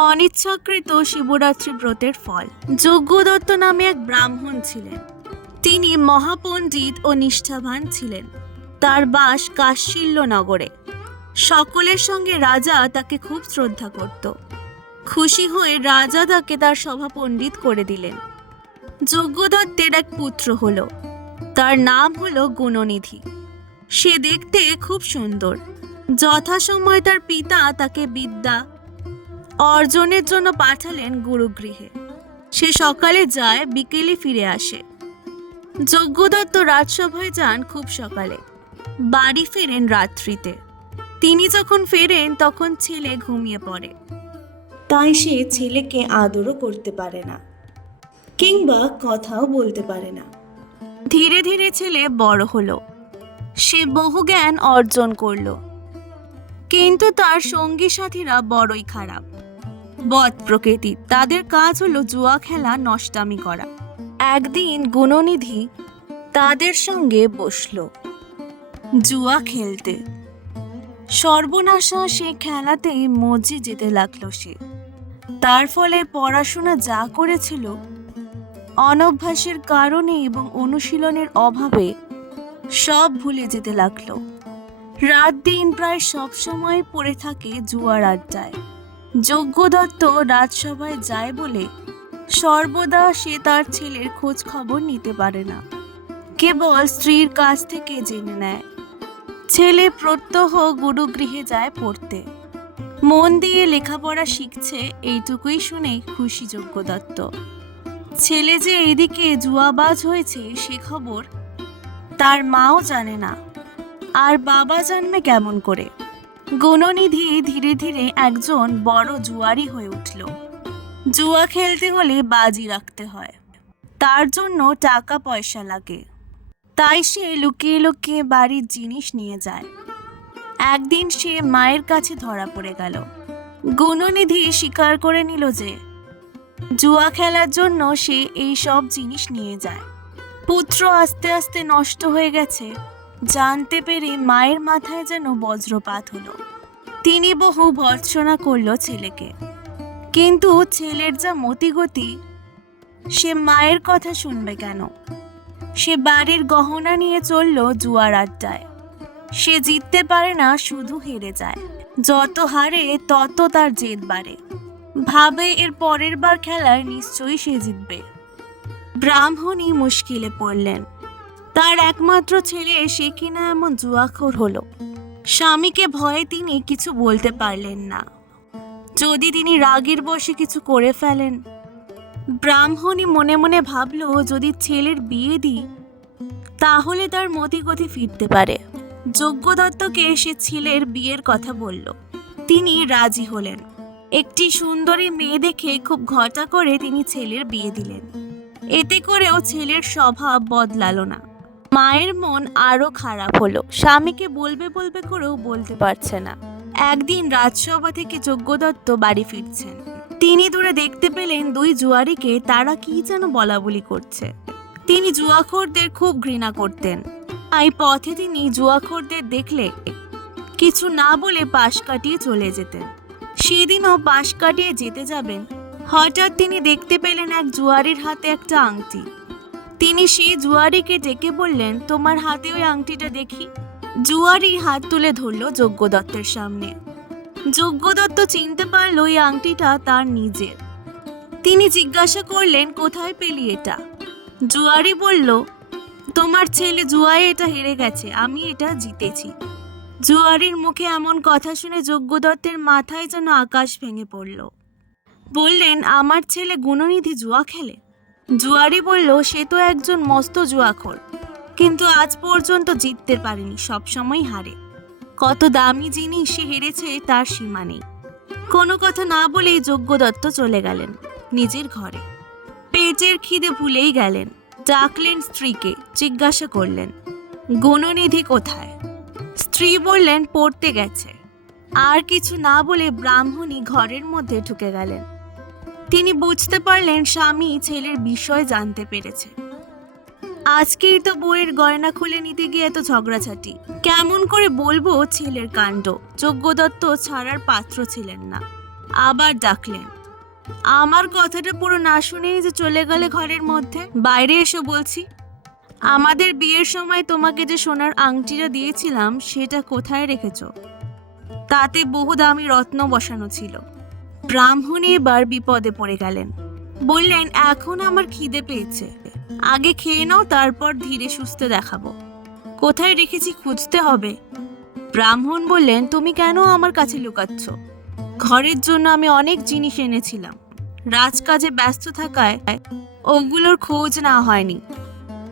অনিচ্ছাকৃত শিবরাত্রি ব্রতের ফল। যজ্ঞদত্ত নামে এক ব্রাহ্মণ ছিলেন। তিনি মহাপণ্ডিত ও নিষ্ঠাবান ছিলেন। তার বাস কাশিল্য নগরে। সকলের সঙ্গে রাজা তাকে খুব শ্রদ্ধা করত। খুশি হয়ে রাজা তাকে তার সভা পণ্ডিত করে দিলেন। যজ্ঞদত্তের এক পুত্র হল। তার নাম হলো গুণনিধি। সে দেখতে খুব সুন্দর। যথাসময় তার পিতা তাকে বিদ্যা অর্জনের জন্য পাঠালেন গুরুগৃহে। সে সকালে যায়, বিকেলে ফিরে আসে। যজ্ঞদত্ত রাজসভায় যান খুব সকালে। বাড়ি ফেরেন রাত্রিতে। তিনি যখন ফেরেন, তখন ছেলে ঘুমিয়ে পড়ে। তাই সে ছেলেকে আদরও করতে পারে না, কিংবা কথাও বলতে পারে না। ধীরে ধীরে ছেলে বড় হলো। সে বহু জ্ঞান অর্জন করল। কিন্তু তার সঙ্গী সাথীরা বড়ই খারাপ। বদ প্রকৃতি। তাদের কাজ হলো জুয়া খেলা, নষ্টামি করা। একদিন গুণনিধি তাদের সঙ্গে বসল। জুয়া খেলতে। সর্বনাশা সে খেলাতে মজি যেতে লাগল সে। তার ফলে পড়াশোনা যা করেছিল, অনভ্যাসের কারণে এবং অনুশীলনের অভাবে সব ভুলে যেতে লাগল। রাত দিন প্রায় সব সময় পড়ে থাকে জুয়ার আড্ডায়। যজ্ঞদত্ত রাজসভায় যায় বলে সর্বদা সে তার ছেলের খোঁজ খবর নিতে পারে না। কেবল স্ত্রীর কাছ থেকে জেনে নেয়। ছেলে প্রত্যহ গুরুগৃহে যায় পড়তে। মন দিয়ে লেখাপড়া শিখছে এইটুকুই শুনে খুশি যজ্ঞদত্ত। ছেলে যে এদিকে জুয়াবাজ হয়েছে সে খবর তার মাও জানে না। আর বাবা জানবে কেমন করে? গুণনিধি ধীরে ধীরে একজন বড় জুয়ারি হয়ে উঠল। জুয়া খেলতে হলে বাজি রাখতে হয়। তার জন্য টাকা পয়সা লাগে। তাই সে লুকিয়ে লুকিয়ে বাড়ির জিনিস নিয়ে যায়। একদিন সে মায়ের কাছে ধরা পড়ে গেল। গুণনিধি স্বীকার করে নিল যে, জুয়া খেলার জন্য সে এই সব জিনিস নিয়ে যায়। পুত্র আস্তে আস্তে নষ্ট হয়ে গেছে। জানতে পেরে মায়ের মাথায় যেন বজ্রপাত হলো। তিনি বহু ভর্ৎসনা করল ছেলেকে। কিন্তু ছেলের যা মতিগতি, সে মায়ের কথা শুনবে কেন? সে বাড়ির গহনা নিয়ে চলল জুয়ার আড্ডায়। সে জিততে পারে না, শুধু হেরে যায়। যত হারে, তত তার জেদ বাড়ে। ভাবে এর পরের বার খেলায় নিশ্চয়ই সে জিতবে। ব্রাহ্মণই মুশকিলে পড়লেন। তার একমাত্র ছেলে সে কিনা এমন জুয়াখোর হলো। স্বামীকে ভয়ে তিনি কিছু বলতে পারলেন না। যদি তিনি রাগের বসে কিছু করে ফেলেন ব্রাহ্মণী মনে মনে ভাবল, যদি ছেলের বিয়ে দিই, তাহলে তার মতিগতি ফিরতে পারে। যোগ্য দত্তকে সে ছেলের বিয়ের কথা বলল। তিনি রাজি হলেন। একটি সুন্দরী মেয়ে দেখে খুব ঘটা করে তিনি ছেলের বিয়ে দিলেন। এতে করেও ছেলের স্বভাব বদলালো না। মায়ের মন আরও খারাপ হলো। স্বামীকে বলবে বলবে করেও বলতে পারছে না। একদিন রাজসভা থেকে যজ্ঞদত্ত বাড়ি ফিরছেন। তিনি দূরে দেখতে পেলেন দুই জুয়ারিকে তারা কি যেন বলা বলি করছে। তিনি জুয়াখোরদের খুব ঘৃণা করতেন। এই পথে তিনি জুয়াখোরদের দেখলে কিছু না বলে পাশ কাটিয়ে চলে যেতেন। সেদিনও পাশ কাটিয়ে যেতে যাবেন। হঠাৎ তিনি দেখতে পেলেন এক জুয়ারির হাতে একটা আংটি। তিনি সেই জুয়ারিকে ডেকে বললেন, তোমার হাতে ওই আংটিটা দেখি। জুয়ারি হাত তুলে ধরল যজ্ঞদত্তের সামনে। যজ্ঞদত্ত চিনতে পারল ওই আংটিটা তার নিজের। তিনি জিজ্ঞাসা করলেন, কোথায় পেলি এটা? জুয়ারি বলল, তোমার ছেলে জুয়ায় এটা হেরে গেছে, আমি এটা জিতেছি। জুয়ারির মুখে এমন কথা শুনে যজ্ঞদত্তের মাথায় যেন আকাশ ভেঙে পড়ল। বললেন, আমার ছেলে গুণনিধি জুয়া খেলে? জুয়ারি বলল, সে তো একজন মস্ত জুয়াখোর। কিন্তু আজ পর্যন্ত জিততে পারেনি, সবসময় হারে। কত দামি জিনিস সে হেরেছে, তার সীমা নেই। কোনো কথা না বলেই যোগ্য দত্ত চলে গেলেন, নিজের ঘরে। পেটের খিদে ভুলেই গেলেন, ডাকলেন স্ত্রীকে, জিজ্ঞাসা করলেন, গণনিধি কোথায়? স্ত্রী বললেন, পড়তে গেছে। আর কিছু না বলে ব্রাহ্মণী ঘরের মধ্যে ঢুকে গেলেন। তিনি বুঝতে পারলেন স্বামী ছেলের বিষয় জানতে পেরেছে। আজকেই তো বইয়ের গয়না খুলে নিতে গিয়ে এত ঝগড়াঝাটি। কেমন করে বলব ছেলের কাণ্ড? যজ্ঞদত্ত ছাড়ার পাত্র ছিলেন না। আবার ডাকলেন, আমার কথাটা পুরো না শুনেই যে চলে গেলে ঘরের মধ্যে? বাইরে এসে বলছি। আমাদের বিয়ের সময় তোমাকে যে সোনার আংটিটা দিয়েছিলাম, সেটা কোথায় রেখেছ? তাতে বহু দামি রত্ন বসানো ছিল। ব্রাহ্মণী এবার বিপদে পড়ে গেলেন। বললেন, এখন আমার খিদে পেয়েছে। আগে খেয়ে নাও, তারপর ধীরে সুস্থে দেখাবো। কোথায় রেখেছি খুঁজতে হবে? ব্রাহ্মণ বললেন, তুমি কেন আমার কাছে লুকাচ্ছ? ঘরের জন্য আমি অনেক জিনিস এনেছিলাম। রাজকাজে ব্যস্ত থাকায় ওগুলোর খোঁজ না হয়নি।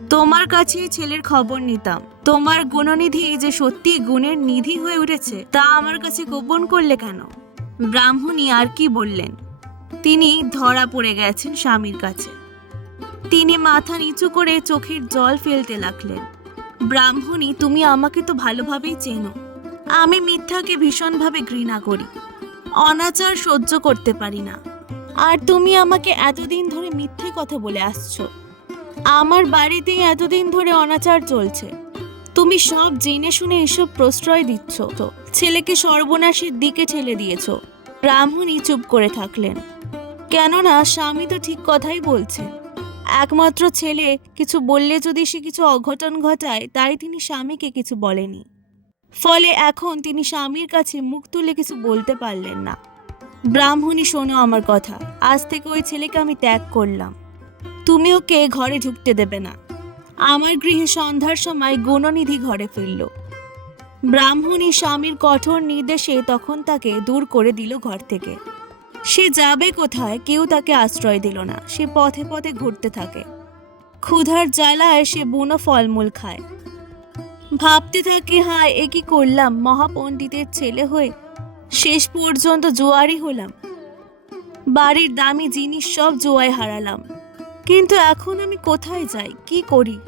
তোমার কাছে ছেলের খবর নিতাম। তোমার গুণনিধি যে সত্যি গুণের নিধি হয়ে উঠেছে, তা আমার কাছে গোপন করলে কেন? ব্রাহ্মণী আর কি বললেন? তিনি ধরা পড়ে গেছেন স্বামীর কাছে। তিনি মাথা নিচু করে চোখের জল ফেলতে লাগলেন। ব্রাহ্মণী, তুমি আমাকে তো ভালোভাবেই চেনো। আমি মিথ্যাকে ভীষণভাবে ঘৃণা করি। অনাচার সহ্য করতে পারি না। আর তুমি আমাকে এতদিন ধরে মিথ্যে কথা বলে আসছো। আমার বাড়িতে এতদিন ধরে অনাচার চলছে। তুমি সব জেনে শুনে এসব প্রশ্রয় দিচ্ছ। তো ছেলেকে সর্বনাশের দিকে ঠেলে দিয়েছ। ব্রাহ্মণী চুপ করে থাকলেন। কেননা স্বামী তো ঠিক কথাই বলছে। একমাত্র ছেলে কিছু বললে যদি সে কিছু অঘটন ঘটায়, তাই তিনি স্বামীকে কিছু বলেনি। ফলে এখন তিনি স্বামীর কাছে মুখ তুলে কিছু বলতে পারলেন না। ব্রাহ্মণী শোনো আমার কথা, আজ থেকে ওই ছেলেকে আমি ত্যাগ করলাম। তুমি ওকে ঘরে ঢুকতে দেবে না। আমার গৃহে সন্ধ্যার সময় গুণনিধি ঘরে ফিরল। ব্রাহ্মণী স্বামীর কঠোর নির্দেশে তখন তাকে দূর করে দিল ঘর থেকে। সে যাবে কোথায়, কেউ তাকে আশ্রয় দিল না। সে পথে পথে ঘুরতে থাকে। ক্ষুধার জ্বালায় সে বুনো ফলমূল খায়। ভাবতে থাকে, হায়, এ কি করলাম? মহাপণ্ডিতের ছেলে হয়ে শেষ পর্যন্ত জোয়ারি হলাম। বাড়ির দামি জিনিস সব জোয়ায় হারালাম। কিন্তু এখন আমি কোথায় যাই? কি করি?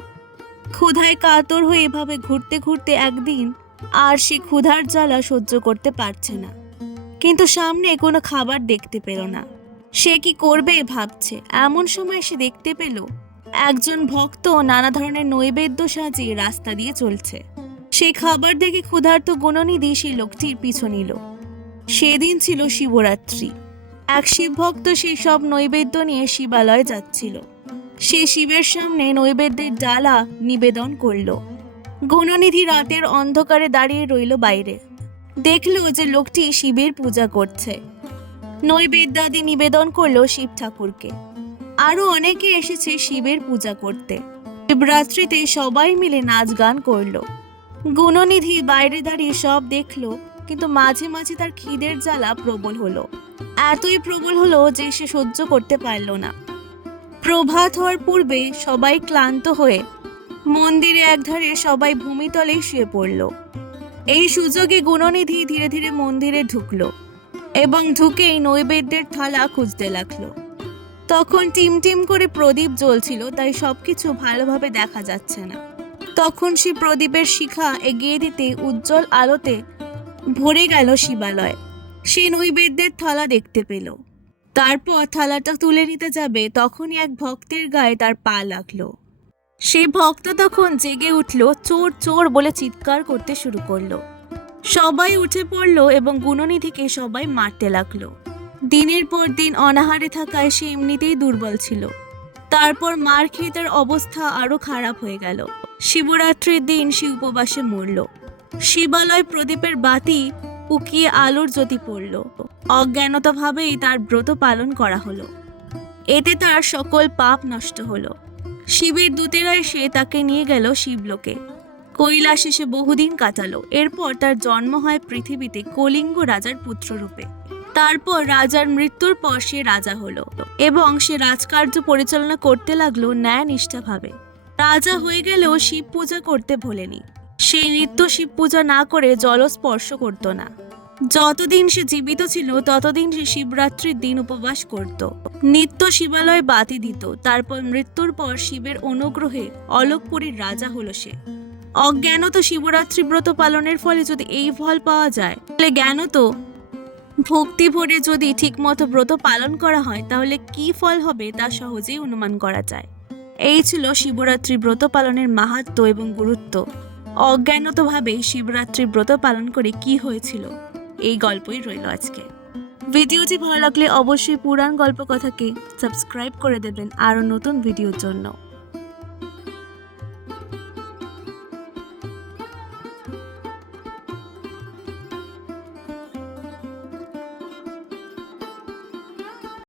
ক্ষুধায় কাতর হয়ে এভাবে ঘুরতে ঘুরতে একদিন আর সে ক্ষুধার জ্বালা সহ্য করতে পারছে না। কিন্তু সামনে কোনো খাবার দেখতে পেল না। সে কি করবে ভাবছে। এমন সময় সে দেখতে পেল, একজন ভক্ত নানা ধরনের নৈবেদ্য সাজিয়ে রাস্তা দিয়ে চলছে। সেই খাবার দেখে ক্ষুধার্ত গুণনিধি সেই লোকটির পিছু নিল। সেদিন ছিল শিবরাত্রি। এক শিব ভক্ত সেই সব নৈবেদ্য নিয়ে শিবালয় যাচ্ছিল। সে শিবের সামনে নৈবেদ্যের ডালা নিবেদন করল। গুণনিধি রাতের অন্ধকারে দাঁড়িয়ে রইল বাইরে। দেখল যে লোকটি শিবের পূজা করছে। নৈবেদ্যাদি নিবেদন করল শিব ঠাকুরকে। আরও অনেকে এসেছে শিবের পূজা করতে। শিবরাত্রিতে সবাই মিলে নাচ গান করল। গুণনিধি বাইরে দাঁড়িয়ে সব দেখল, কিন্তু মাঝে মাঝে তার খিদের জ্বালা প্রবল হলো। এতই প্রবল হলো যে সে সহ্য করতে পারল না। প্রভাত হওয়ার পূর্বে সবাই ক্লান্ত হয়ে মন্দিরে একধারে সবাই ভূমিতলেই শুয়ে পড়ল। এই সুযোগে গুণনিধি ধীরে ধীরে মন্দিরে ঢুকলো এবং ঢুকেই নৈবেদ্যের থালা খুঁজতে লাগল। তখন টিম টিম করে প্রদীপ জ্বলছিল, তাই সবকিছু ভালোভাবে দেখা যাচ্ছে না। তখন সে প্রদীপের শিখা এগিয়ে দিতে উজ্জ্বল আলোতে ভরে গেল শিবালয়। সে নৈবেদ্যের থালা দেখতে পেল। তারপর থালাটা তুলে নিতে যাবে, তখনই এক ভক্তের গায়ে তার পা লাগল। সেই ভক্ত তখন জেগে উঠল, চোর চোর বলে চিৎকার করতে শুরু করল। সবাই উঠে পড়ল এবং গুণনিধিকে সবাই মারতে লাগল। দিনের পর দিন অনাহারে থাকায় সে এমনিতেই দুর্বল ছিল। তারপর মার খেয়ে তার অবস্থা আরও খারাপ হয়ে গেল। শিবরাত্রির দিন সে উপবাসে মরল। শিবালয় প্রদীপের বাতি উকিয়ে আলোর জ্যোতি পড়ল। অজ্ঞানতাভাবেই তার ব্রত পালন করা হলো। এতে তার সকল পাপ নষ্ট হলো। শিবের দূতেরা এসে তাকে নিয়ে গেল শিবলোকে। কৈলাসে সে বহুদিন কাটালো। এরপর তার জন্ম হয় পৃথিবীতে কলিঙ্গ রাজার পুত্ররূপে। তারপর রাজার মৃত্যুর পর সে রাজা হলো এবং সে রাজকার্য পরিচালনা করতে লাগল ন্যায় নিষ্ঠাভাবে রাজা হয়ে গেলেও শিব পূজা করতে ভোলেনি। সে নিত্য শিব পূজা না করে জল স্পর্শ করত না। যতদিন সে জীবিত ছিল, ততদিন সে শিবরাত্রির দিন উপবাস করত। নিত্য শিবালয়ে বাতি দিত, তারপর মৃত্যুর পর শিবের অনুগ্রহে অলোকপুরীর রাজা হলো সে। অজ্ঞানত শিবরাত্রি ব্রত পালনের ফলে যদি এই ফল পাওয়া যায়, তাহলে জ্ঞানত ভক্তি ভরে যদি ঠিকমতো ব্রত পালন করা হয়, তাহলে কি ফল হবে তা সহজেই অনুমান করা যায়। এই ছিল শিবরাত্রি ব্রত পালনের মাহাত্ম্য এবং গুরুত্ব। অজ্ঞানতভাবে শিবরাত্রি ব্রত পালন করে কি হয়েছিল? এই গল্পই রইল আজকে। ভিডিওটি ভালো লাগলে অবশ্যই পুরাণ গল্প কথাকে সাবস্ক্রাইব করে দেবেন আরও নতুন ভিডিওর জন্য।